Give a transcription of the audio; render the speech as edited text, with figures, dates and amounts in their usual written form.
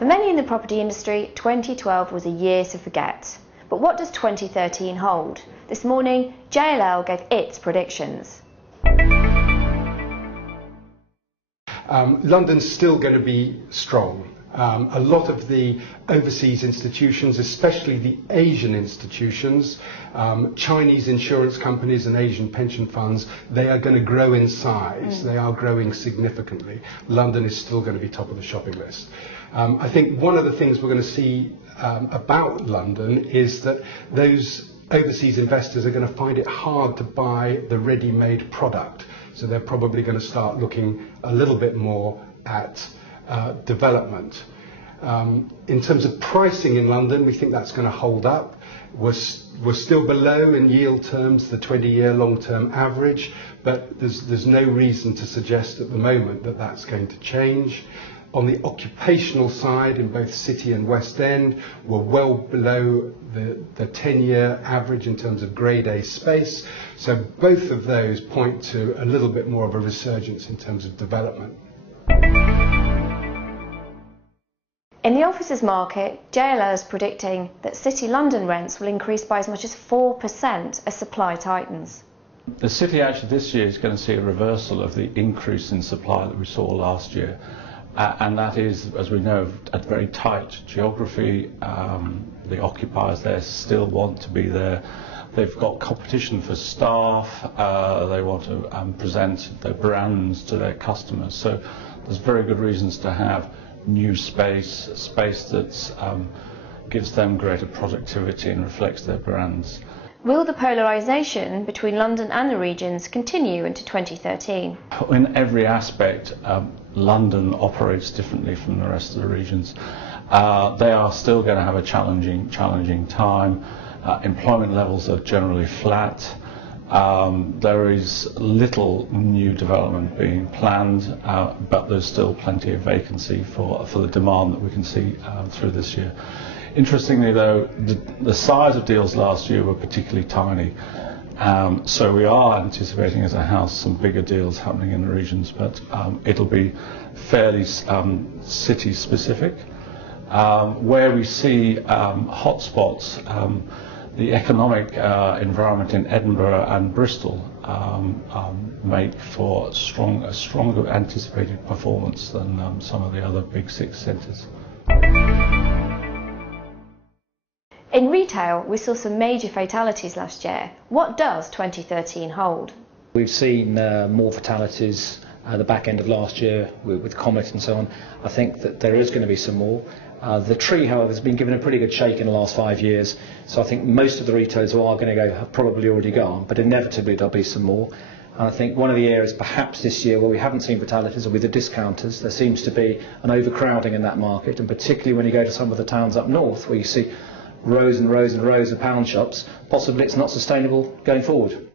For many in the property industry, 2012 was a year to forget. But what does 2013 hold? This morning, JLL gave its predictions. London's still going to be strong. A lot of the overseas institutions, especially the Asian institutions, Chinese insurance companies and Asian pension funds, they are going to grow in size. They are growing significantly. London is still going to be top of the shopping list. I think one of the things we're going to see about London is that those overseas investors are going to find it hard to buy the ready-made product. So they're probably going to start looking a little bit more at development. In terms of pricing in London, we think that's going to hold up. We're still below in yield terms the 20-year long-term average, but there's no reason to suggest at the moment that that's going to change. On the occupational side, in both City and West End, we're well below the 10-year average in terms of Grade A space. So both of those point to a little bit more of a resurgence in terms of development. In the offices market, JLL is predicting that City London rents will increase by as much as 4% as supply tightens. The City actually this year is going to see a reversal of the increase in supply that we saw last year. And that is, as we know, a very tight geography. The occupiers there still want to be there. They've got competition for staff. They want to present their brands to their customers. So there's very good reasons to have new space that gives them greater productivity and reflects their brands. Will the polarisation between London and the regions continue into 2013? In every aspect, London operates differently from the rest of the regions. They are still going to have a challenging time. Employment levels are generally flat. There is little new development being planned, but there's still plenty of vacancy for the demand that we can see through this year. Interestingly though, the size of deals last year were particularly tiny, so we are anticipating as a house some bigger deals happening in the regions, but it'll be fairly city specific. Where we see hotspots, the economic environment in Edinburgh and Bristol make for a stronger anticipated performance than some of the other big six centres. In retail, we saw some major fatalities last year. What does 2013 hold? We've seen more fatalities at the back end of last year with Comet and so on. I think that there is going to be some more. The tree, however, has been given a pretty good shake in the last 5 years, so I think most of the retailers who are going to go have probably already gone, but inevitably there'll be some more. And I think one of the areas perhaps this year where we haven't seen fatalities are with the discounters. There seems to be an overcrowding in that market, and particularly when you go to some of the towns up north where you see rows and rows and rows of pound shops, possibly it's not sustainable going forward.